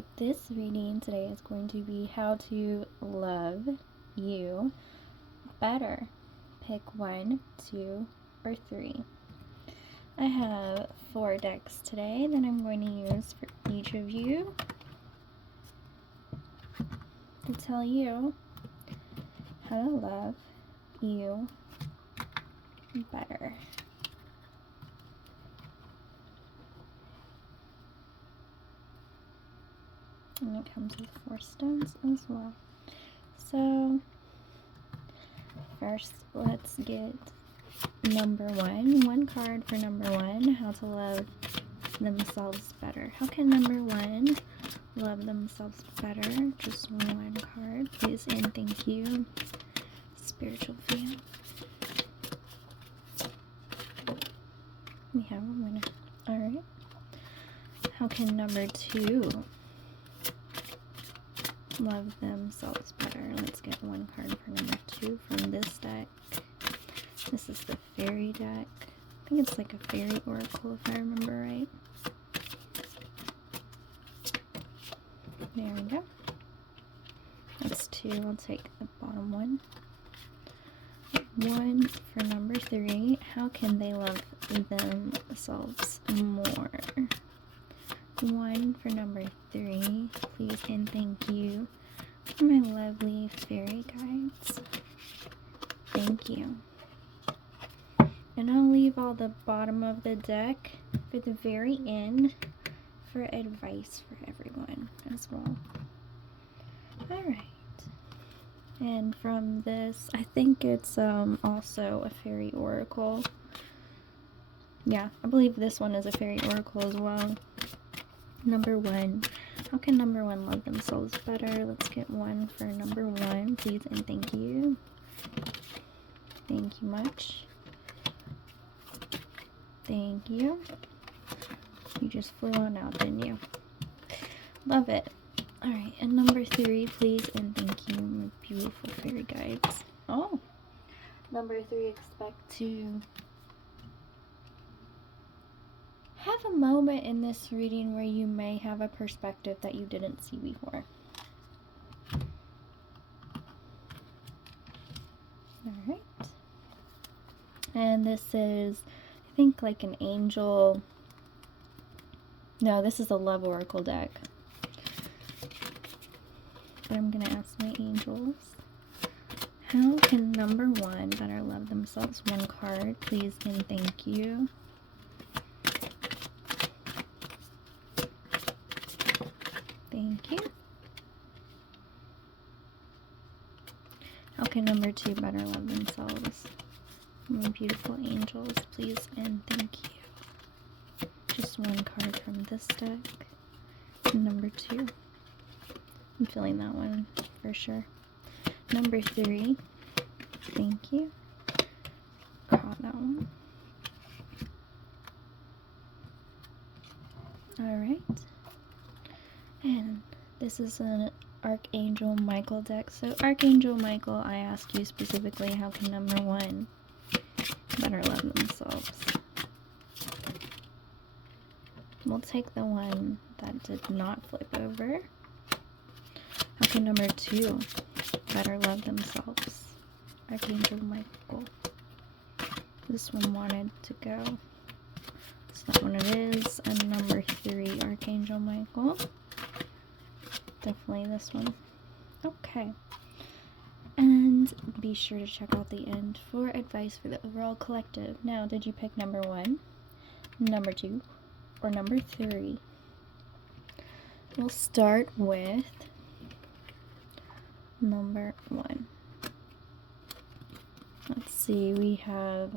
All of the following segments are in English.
Alright, this reading today is going to be how to love you better. Pick 1, 2, or 3. I have 4 decks today that I'm going to use for each of you to tell you how to love you better. And it comes with 4 stones as well. So first, let's get number 1. 1 card for number 1, how to love themselves better. How can number 1 love themselves better? Just 1 card, please and thank you. Spiritual field. We have a winner. Alright. How can number 2 love themselves better? Let's get 1 card for number 2 from this deck. This is the fairy deck. I think it's like a fairy oracle if I remember right. There we go. That's 2. I'll take the bottom one. 1 for number 3. How can they love themselves more? 1 for number 3. Please and thank you for my lovely fairy guides. Thank you. And I'll leave all the bottom of the deck for the very end for advice for everyone as well. Alright. And from this, I think it's also a fairy oracle. Yeah, I believe this one is a fairy oracle as well. Number 1. How can number 1 love themselves better? Let's get 1 for number 1, please and thank you. Thank you much. Thank you. You just flew on out, didn't you? Love it. Alright, and number 3, please and thank you, my beautiful fairy guides. Oh! Number 3, expect to have a moment in this reading where you may have a perspective that you didn't see before. Alright. And this is, I think, like an angel. No, this is a love oracle deck. But I'm going to ask my angels. How can number 1 better love themselves? 1 card, please and thank you. Thank you. How can number 2 better love themselves? My beautiful angels, please and thank you. Just 1 card from this deck. Number 2. I'm feeling that one for sure. Number 3. Thank you. Caught that one. Alright. And this is an Archangel Michael deck. So Archangel Michael, I ask you specifically, how can number 1 better love themselves? We'll take the one that did not flip over. How can number 2 better love themselves? Archangel Michael. This one wanted to go. It's not what it is. And number 3, Archangel Michael. Definitely this one. Okay. And be sure to check out the end for advice for the overall collective. Now, did you pick number 1, number 2, or number 3? We'll start with number 1. Let's see, we have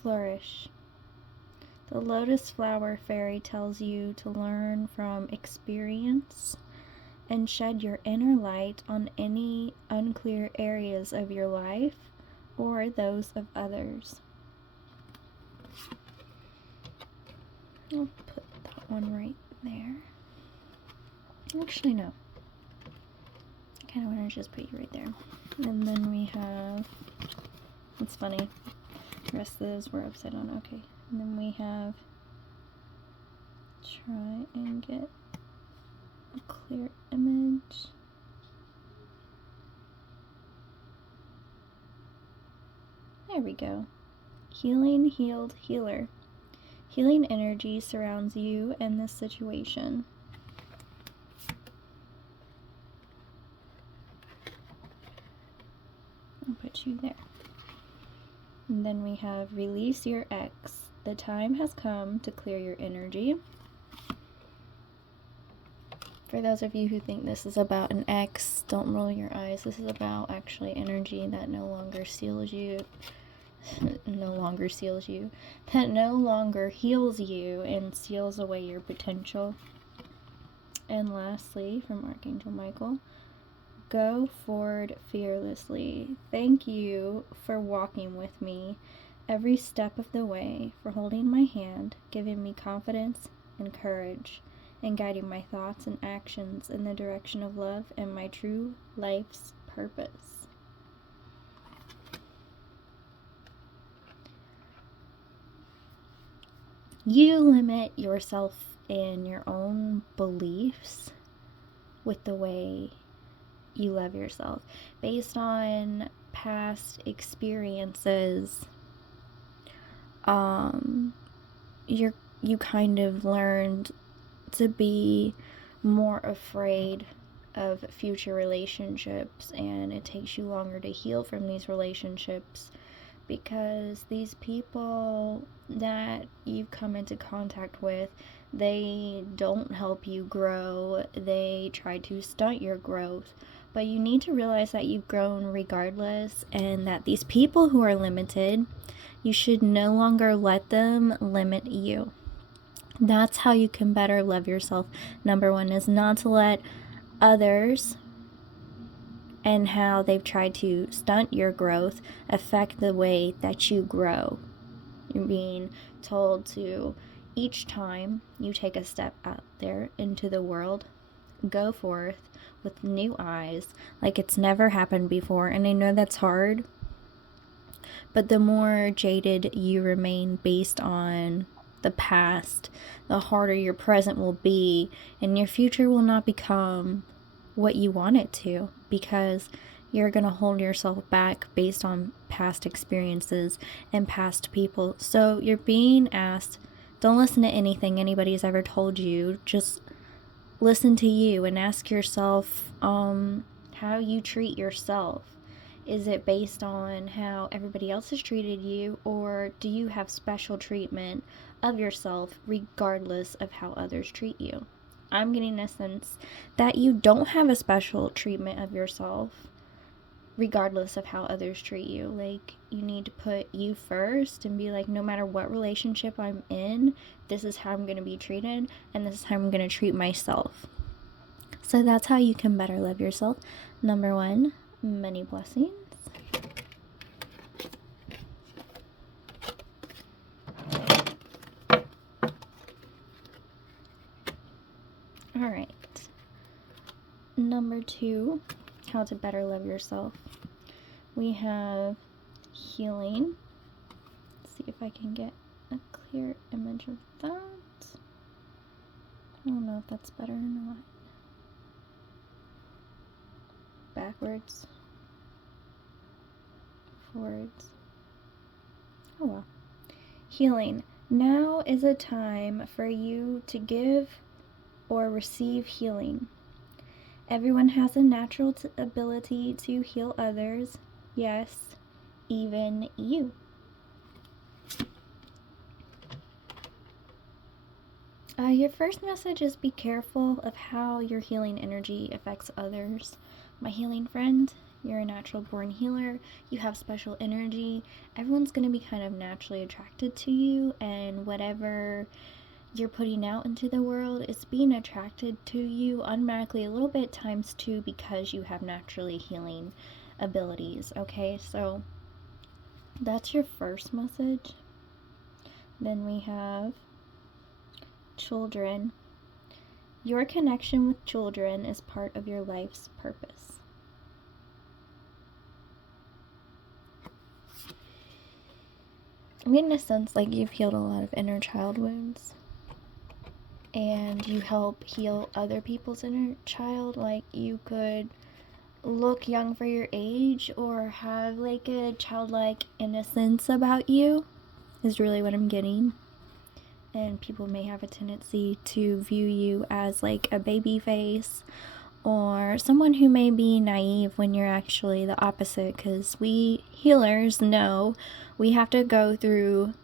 flourish. The lotus flower fairy tells you to learn from experience and shed your inner light on any unclear areas of your life or those of others. I'll put that one right there. Actually, no. I kind of want to just put you right there. And then we have, it's funny, the rest of those were upside down. Okay. And then we have try and get a clear image. There we go. Healing, healed, healer. Healing energy surrounds you and this situation. I'll put you there. And then we have release your ex. The time has come to clear your energy. For those of you who think this is about an ex, don't roll your eyes. This is about actually energy that no longer seals you. That no longer heals you and seals away your potential. And lastly, from Archangel Michael, go forward fearlessly. Thank you for walking with me every step of the way, for holding my hand, giving me confidence and courage, and guiding my thoughts and actions in the direction of love and my true life's purpose. You limit yourself in your own beliefs with the way you love yourself based on past experiences. You kind of learned to be more afraid of future relationships, and it takes you longer to heal from these relationships because these people that you've come into contact with, they don't help you grow. They try to stunt your growth. But you need to realize that you've grown regardless, and that these people who are limited, you should no longer let them limit you. That's how you can better love yourself. Number one is not to let others and how they've tried to stunt your growth affect the way that you grow. You're being told to, each time you take a step out there into the world, go forth with new eyes like it's never happened before. And I know that's hard, but the more jaded you remain based on the past, the harder your present will be, and your future will not become what you want it to, because you're going to hold yourself back based on past experiences and past people. So you're being asked, don't listen to anything anybody's ever told you. Just listen to you and ask yourself how you treat yourself. Is it based on how everybody else has treated you, or do you have special treatment of yourself regardless of how others treat you? I'm getting a sense that you don't have a special treatment of yourself regardless of how others treat you. Like, you need to put you first and be like, no matter what relationship I'm in, this is how I'm going to be treated, and this is how I'm going to treat myself. So that's how you can better love yourself. Number one, many blessings. All right. Number two, how to better love yourself. We have healing. Let's see if I can get a clear image of that. I don't know if that's better or not. Backwards. Forwards. Oh well. Healing. Now is a time for you to give or receive healing. Everyone has a natural ability to heal others. Yes, even you. Your first message is be careful of how your healing energy affects others. My healing friend, you're a natural born healer. You have special energy. Everyone's going to be kind of naturally attracted to you, and whatever you're putting out into the world is being attracted to you automatically a little bit times two because you have naturally healing abilities. Okay, so that's your first message. Then we have children. Your connection with children is part of your life's purpose. I'm getting a sense like you've healed a lot of inner child wounds. and you help heal other people's inner child. Like, you could look young for your age or have like a childlike innocence about you, is really what I'm getting. And people may have a tendency to view you as like a baby face or someone who may be naive when you're actually the opposite, because we healers know we have to go through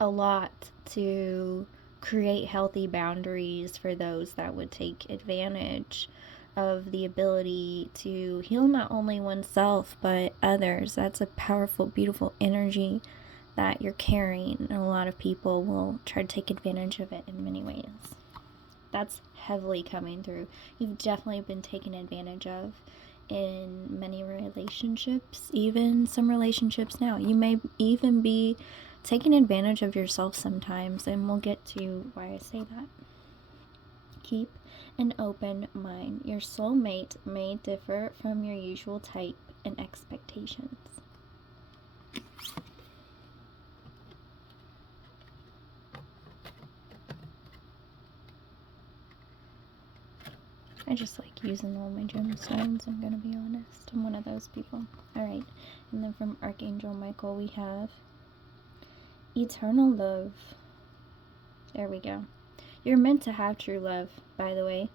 a lot to create healthy boundaries for those that would take advantage of the ability to heal not only oneself but others. That's a powerful, beautiful energy that you're carrying, and a lot of people will try to take advantage of it in many ways. That's heavily coming through. You've definitely been taken advantage of in many relationships, even some relationships now. You may even be taking advantage of yourself sometimes, and we'll get to why I say that. Keep an open mind. Your soulmate may differ from your usual type and expectations. I just like using all my gemstones, I'm gonna be honest. I'm one of those people. Alright, and then from Archangel Michael we have eternal love. There we go. You're meant to have true love, by the way.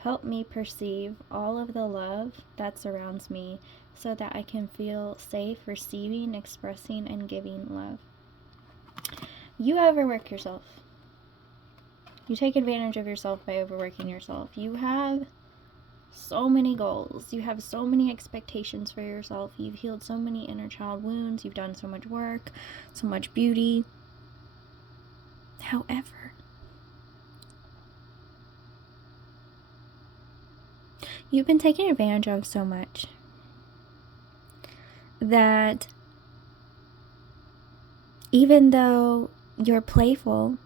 Help me perceive all of the love that surrounds me so that I can feel safe receiving, expressing, and giving love. You overwork yourself. You take advantage of yourself by overworking yourself. You have so many goals. You have so many expectations for yourself. You've healed so many inner child wounds. You've done so much work, so much beauty. However, you've been taken advantage of so much that even though you're playful,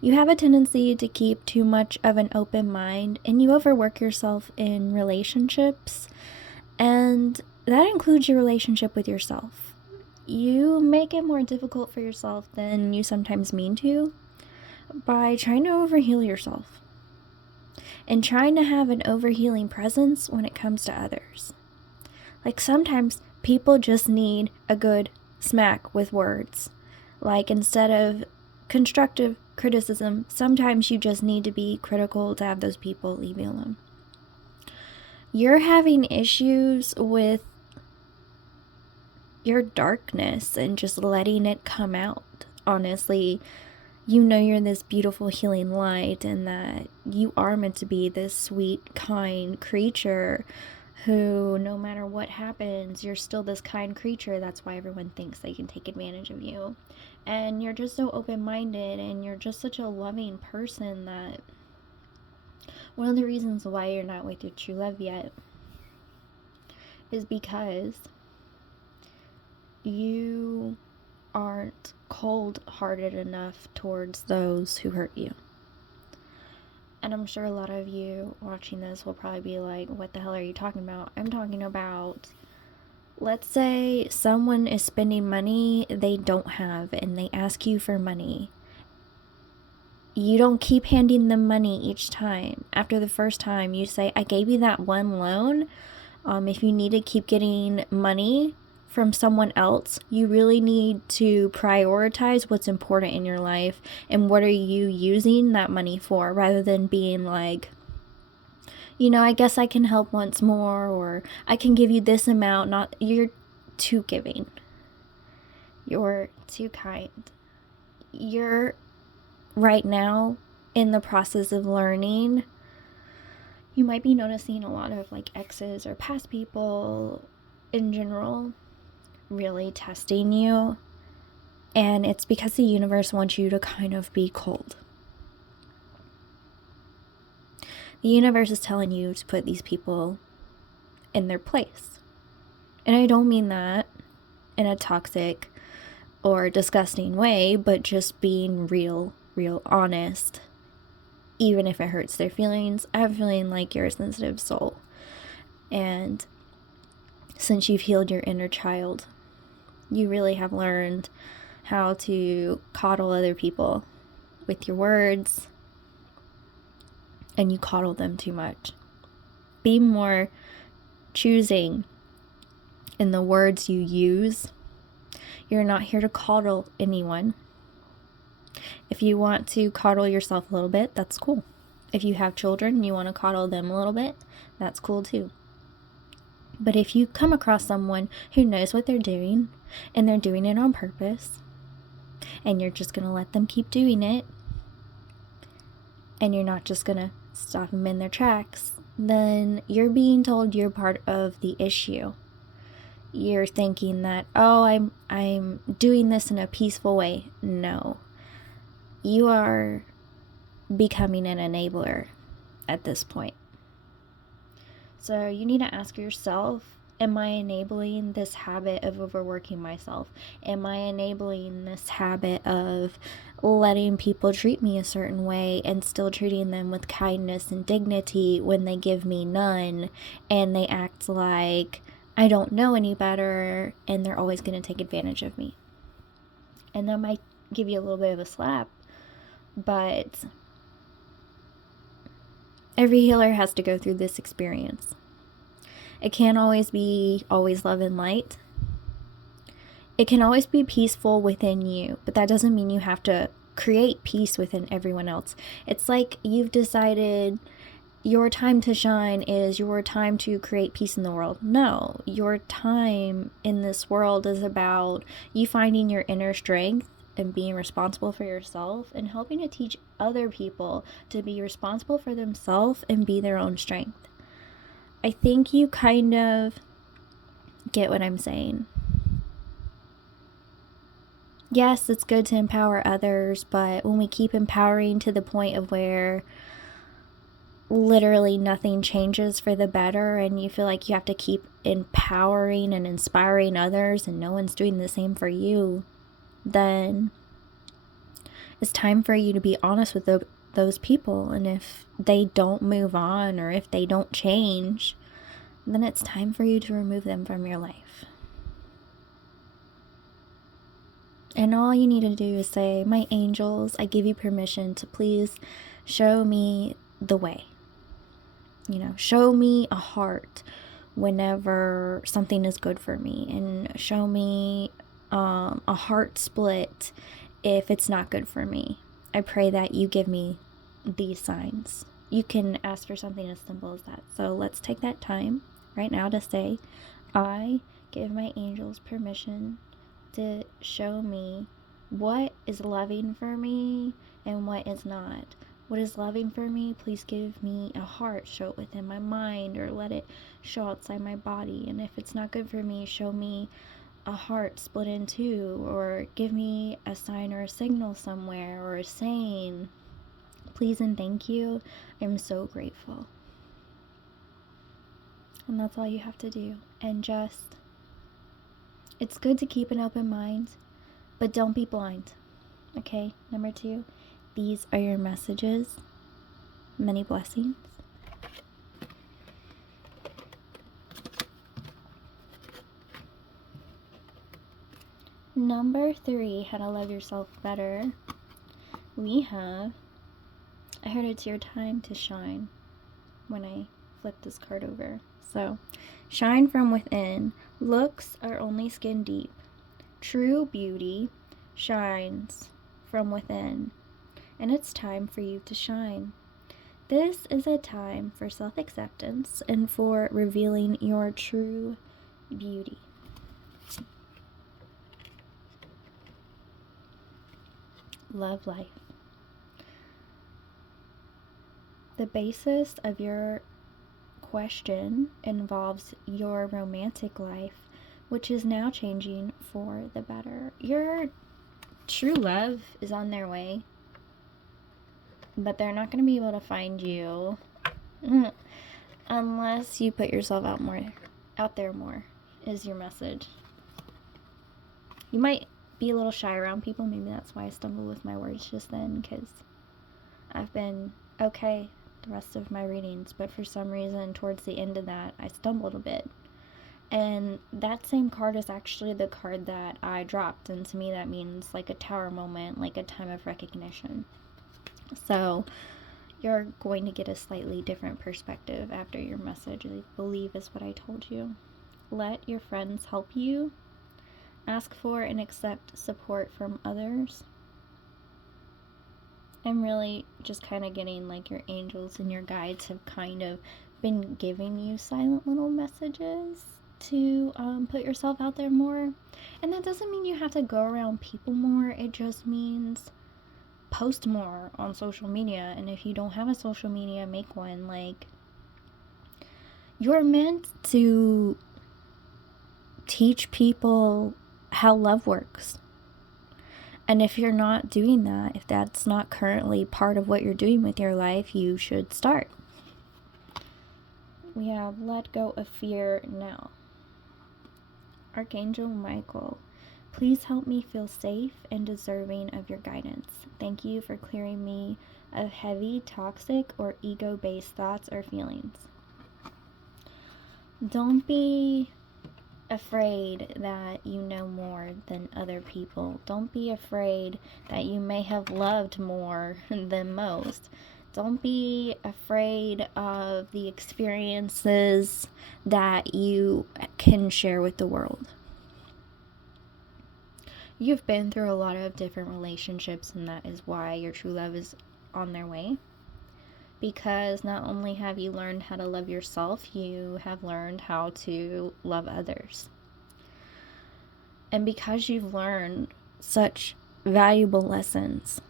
you have a tendency to keep too much of an open mind, and you overwork yourself in relationships, and that includes your relationship with yourself. You make it more difficult for yourself than you sometimes mean to by trying to overheal yourself and trying to have an overhealing presence when it comes to others. Like, sometimes people just need a good smack with words. Like, instead of constructive criticism, sometimes you just need to be critical to have those people leave you alone. You're having issues with your darkness and just letting it come out. Honestly, you know you're this beautiful healing light, and that you are meant to be this sweet, kind creature who, no matter what happens, you're still this kind creature. That's why everyone thinks they can take advantage of you. And you're just so open-minded, and you're just such a loving person that one of the reasons why you're not with your true love yet is because you aren't cold-hearted enough towards those who hurt you. And I'm sure a lot of you watching this will probably be like, what the hell are you talking about? I'm talking about, let's say someone is spending money they don't have and they ask you for money. You don't keep handing them money each time. After the first time, you say, I gave you that one loan. If you need to keep getting money from someone else, you really need to prioritize what's important in your life and what are you using that money for, rather than being like, I guess I can help once more, or I can give you this amount. Not, you're too giving. You're too kind. You're right now in the process of learning. You might be noticing a lot of like exes or past people in general really testing you, and it's because the universe wants you to kind of be cold. The universe is telling you to put these people in their place. And I don't mean that in a toxic or disgusting way, but just being real honest, even if it hurts their feelings. I have a feeling like you're a sensitive soul, and since you've healed your inner child, you really have learned how to coddle other people with your words and you coddle them too much. Be more choosing in the words you use. You're not here to coddle anyone. If you want to coddle yourself a little bit, that's cool. If you have children and you want to coddle them a little bit, that's cool too. But if you come across someone who knows what they're doing and they're doing it on purpose, and you're just going to let them keep doing it, and you're not just going to stop them in their tracks, then you're being told you're part of the issue. You're thinking that, oh, I'm doing this in a peaceful way. No. You are becoming an enabler at this point. So you need to ask yourself, am I enabling this habit of overworking myself? Am I enabling this habit of letting people treat me a certain way and still treating them with kindness and dignity when they give me none, and they act like I don't know any better and they're always going to take advantage of me? And that might give you a little bit of a slap, but every healer has to go through this experience. It can't always be love and light. It can always be peaceful within you, but that doesn't mean you have to create peace within everyone else. It's like you've decided your time to shine is your time to create peace in the world. No, your time in this world is about you finding your inner strength and being responsible for yourself and helping to teach other people to be responsible for themselves and be their own strength. I think you kind of get what I'm saying. Yes, it's good to empower others, but when we keep empowering to the point of where literally nothing changes for the better and you feel like you have to keep empowering and inspiring others and no one's doing the same for you, then it's time for you to be honest with those people. And if they don't move on or if they don't change, then it's time for you to remove them from your life. And all you need to do is say, my angels, I give you permission to please show me the way. Show me a heart whenever something is good for me, and show me a heart split if it's not good for me. I pray that you give me these signs. You can ask for something as simple as that. So let's take that time right now to say, I give my angels permission to show me what is loving for me and what is not. What is loving for me, please give me a heart, show it within my mind, or let it show outside my body. And if it's not good for me, show me a heart split in two, or give me a sign or a signal somewhere, or a saying, please and thank you, I'm so grateful. And that's all you have to do. And just, it's good to keep an open mind, but don't be blind. Okay, number 2. These are your messages. Many blessings. Number 3, how to love yourself better. We have, I heard it's your time to shine when I flip this card over. So, shine from within. Looks are only skin deep. True beauty shines from within. And it's time for you to shine. This is a time for self-acceptance and for revealing your true beauty. Love life. The basis of your question involves your romantic life, which is now changing for the better. Your true love is on their way, but they're not going to be able to find you unless you put yourself out there more, is your message. You might be a little shy around people. Maybe that's why I stumbled with my words just then, because I've been okay the rest of my readings, but for some reason towards the end of that I stumbled a bit. And that same card is actually the card that I dropped, and to me that means like a tower moment, like a time of recognition. So you're going to get a slightly different perspective after your message, I believe is what I told you. Let your friends help you. Ask for and accept support from others. I'm really just kind of getting like your angels and your guides have kind of been giving you silent little messages to put yourself out there more. And that doesn't mean you have to go around people more. It just means post more on social media. And if you don't have a social media, make one. Like, you're meant to teach people how love works. And if you're not doing that, if that's not currently part of what you're doing with your life, you should start. We have let go of fear now. Archangel Michael, please help me feel safe and deserving of your guidance. Thank you for clearing me of heavy, toxic, or ego-based thoughts or feelings. Don't be afraid that you know more than other people. Don't be afraid that you may have loved more than most. Don't be afraid of the experiences that you can share with the world. You've been through a lot of different relationships, and that is why your true love is on their way. Because not only have you learned how to love yourself, you have learned how to love others. And because you've learned such valuable lessons,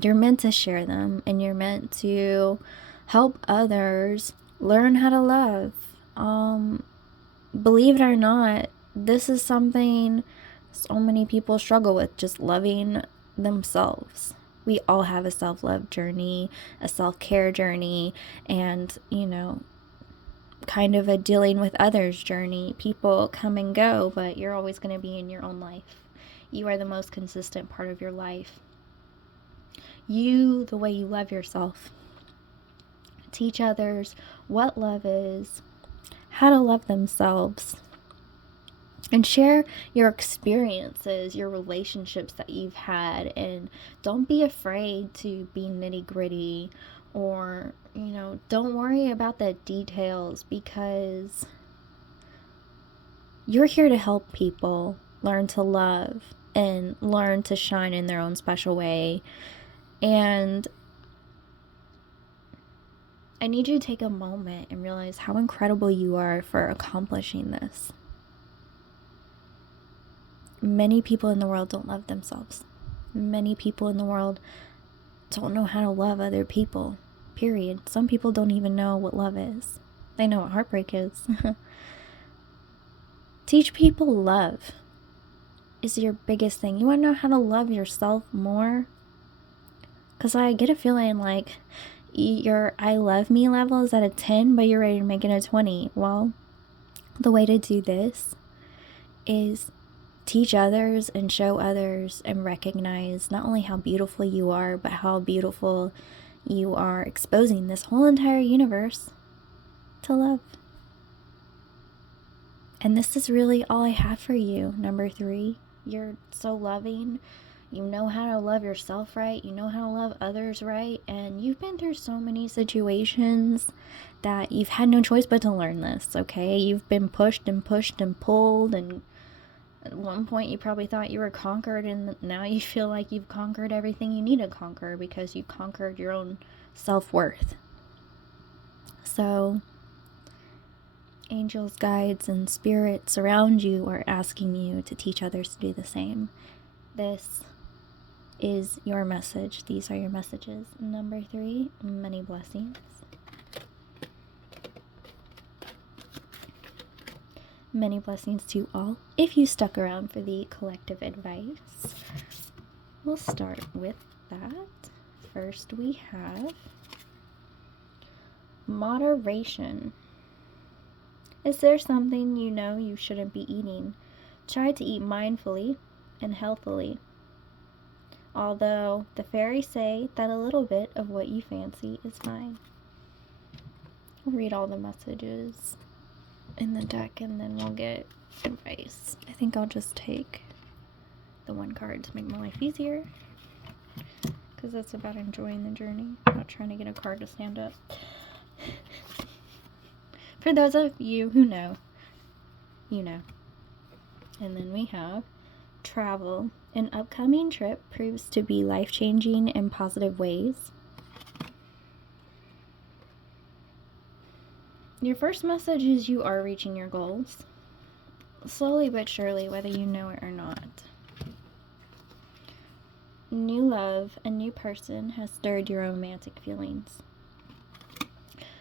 you're meant to share them, and you're meant to help others learn how to love. Believe it or not, this is something so many people struggle with, just loving themselves. We all have a self-love journey, a self-care journey, and, kind of a dealing with others journey. People come and go, but you're always going to be in your own life. You are the most consistent part of your life. You, the way you love yourself. Teach others what love is, how to love themselves, and share your experiences, your relationships that you've had. And don't be afraid to be nitty-gritty, or, don't worry about the details, because you're here to help people learn to love and learn to shine in their own special way. And I need you to take a moment and realize how incredible you are for accomplishing this. Many people in the world don't love themselves. Many people in the world don't know how to love other people, period. Some people don't even know what love is. They know what heartbreak is. Teach people love is your biggest thing. You want to know how to love yourself more? Because I get a feeling like your I love me level is at a 10, but you're ready to make it a 20. Well, the way to do this is teach others and show others and recognize not only how beautiful you are, but how beautiful you are exposing this whole entire universe to love. And this is really all I have for you. Number 3, you're so loving. You know how to love yourself right. You know how to love others right. And you've been through so many situations that you've had no choice but to learn this, okay? You've been pushed and pushed and pulled, and at one point you probably thought you were conquered, and now you feel like you've conquered everything you need to conquer because you conquered your own self-worth. So angels, guides, and spirits around you are asking you to teach others to do the same. This is your message. These are your messages. Number 3, many blessings. Many blessings to all. If you stuck around for the collective advice, we'll start with that. First, we have moderation. Is there something you know you shouldn't be eating? Try to eat mindfully and healthily. Although the fairies say that a little bit of what you fancy is fine. I'll read all the messages in the deck and then we'll get advice. I think I'll just take the one card to make my life easier. because it's about enjoying the journey, not trying to get a card to stand up. For those of you who know, you know. And then we have travel. An upcoming trip proves to be life-changing in positive ways. Your first message is you are reaching your goals. Slowly but surely, whether you know it or not. New love, a new person has stirred your romantic feelings.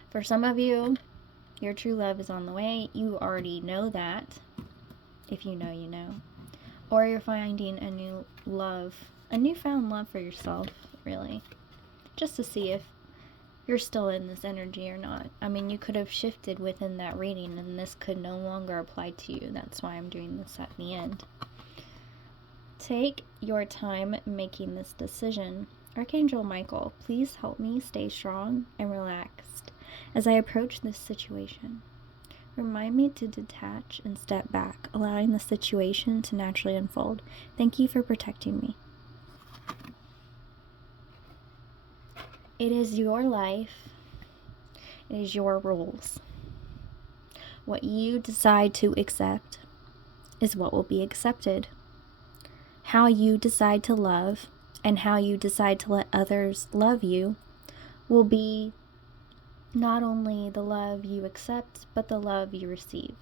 For some of you, your true love is on the way. You already know that. If you know, you know. Or you're finding a new love, a newfound love for yourself, really. Just to see if you're still in this energy or not. I mean, you could have shifted within that reading and this could no longer apply to you. That's why I'm doing this at the end. Take your time making this decision. Archangel Michael, please help me stay strong and relaxed as I approach this situation. Remind me to detach and step back, allowing the situation to naturally unfold. Thank you for protecting me. It is your life. It is your rules. What you decide to accept is what will be accepted. How you decide to love and how you decide to let others love you will be not only the love you accept, but the love you receive.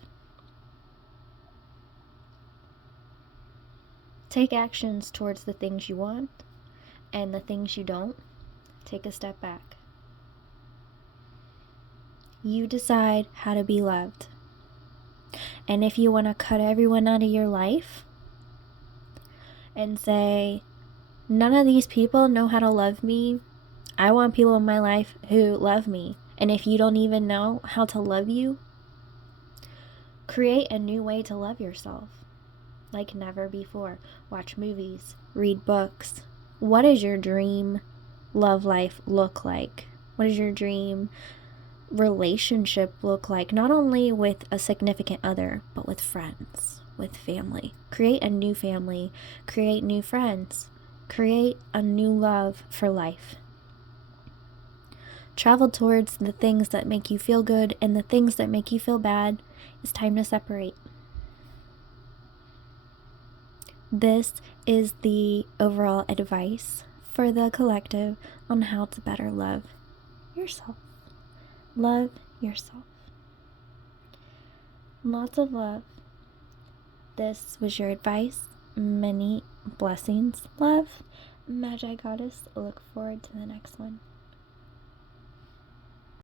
Take actions towards the things you want, and the things you don't, take a step back. You decide how to be loved. And if you want to cut everyone out of your life and say, none of these people know how to love me, I want people in my life who love me. And if you don't even know how to love you, create a new way to love yourself like never before. Watch movies, read books. What does your dream love life look like? What does your dream relationship look like? Not only with a significant other, but with friends, with family. Create a new family, create new friends, create a new love for life. Travel towards the things that make you feel good, and the things that make you feel bad, it's time to separate. This is the overall advice for the collective on how to better love yourself. Love yourself. Lots of love. This was your advice. Many blessings. Love, Magi Goddess. Look forward to the next one.